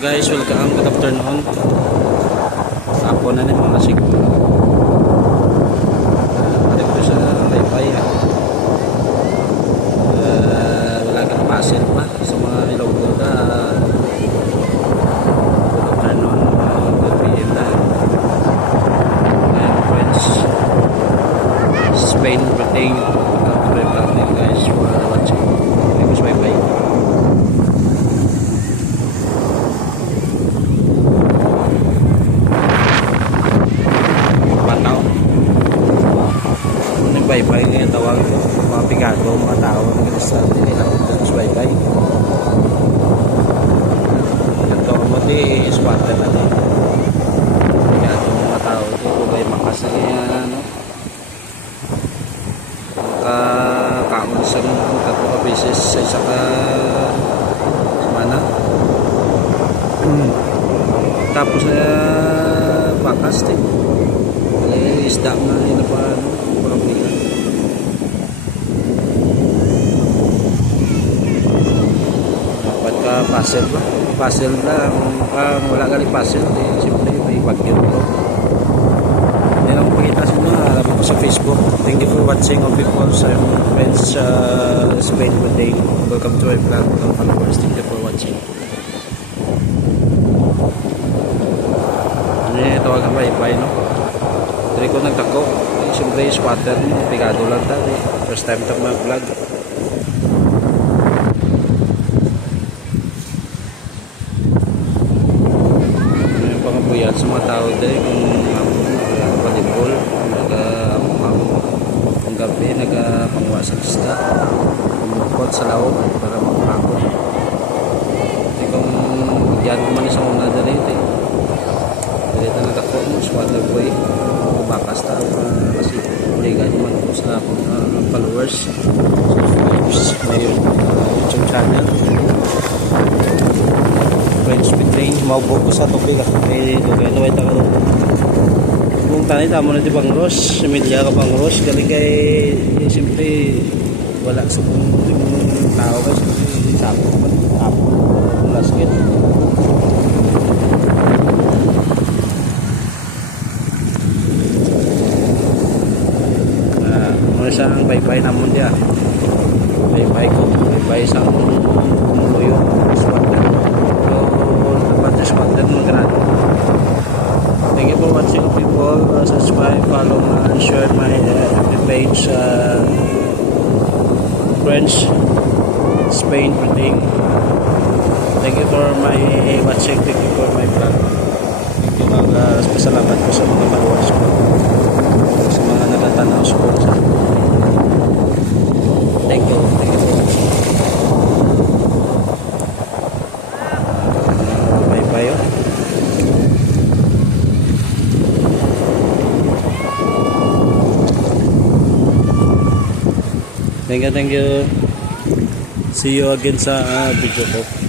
guys, welcome, good afternoon. Hapon na rin mga siguro. Balik ko sa Laypay. Wala kang pasel pa sa mga ilonggo na. Good afternoon, good PM na. And friends, Spain, Britain, welcome to guys for watching. Thank you sa Laypay. Baybay ngayon tawag mga pigado, mga tao ng restaurant nila sa baybay. Ito mo di squatter natin. Pigado mga tao dito bay makasa niya ano. Makakaon sa mga beses sa isa ka semana. Tapos na bakas din. Isda na nila pa ano. Dapat ka pasel ba? Pasel lang. Wala ka rin pasel. Siyempre may bagyo ko. Hindi lang pakita sa mga. Alam ko sa Facebook. Thank you for watching all people sa friends Spain Britain. Welcome to my vlog. Followers. Thank you for watching. Tawag ang Laypay, no? Dari ko nagtako. Siyempre squatter mo, pigado lang tayo. First time ito mag-vlog. May pangabuyat sa mga tao dahil kung palibol, kung gabi, nagpangwa sa lista, kumukot sa laog para magpakot. Hindi kung diyan ko man isang una dali ito. Dito nagtako mo, squatter boy. Bakas tao kasi liga naman po sa followers sa may YouTube channel French Between maubo ko sa tubig eh dugay na ito kung tani tamo na di Bangros Emilia ka Bangros galing kay siyempre wala sa tao kasi sapo last kid isang baybay namun dia baybay ko baybay isang kumuloyo squatter so dapat sa squatter mo ganado. Thank you for watching people. Subscribe, follow and share my FB page French Spain Britain. Thank you for my watching. Thank you for my vlog. Salamat po sa mga followers ko sa mga nagatanaw sa kursa. Thank you. Bye-bye. Thank you. See you again sa video ko.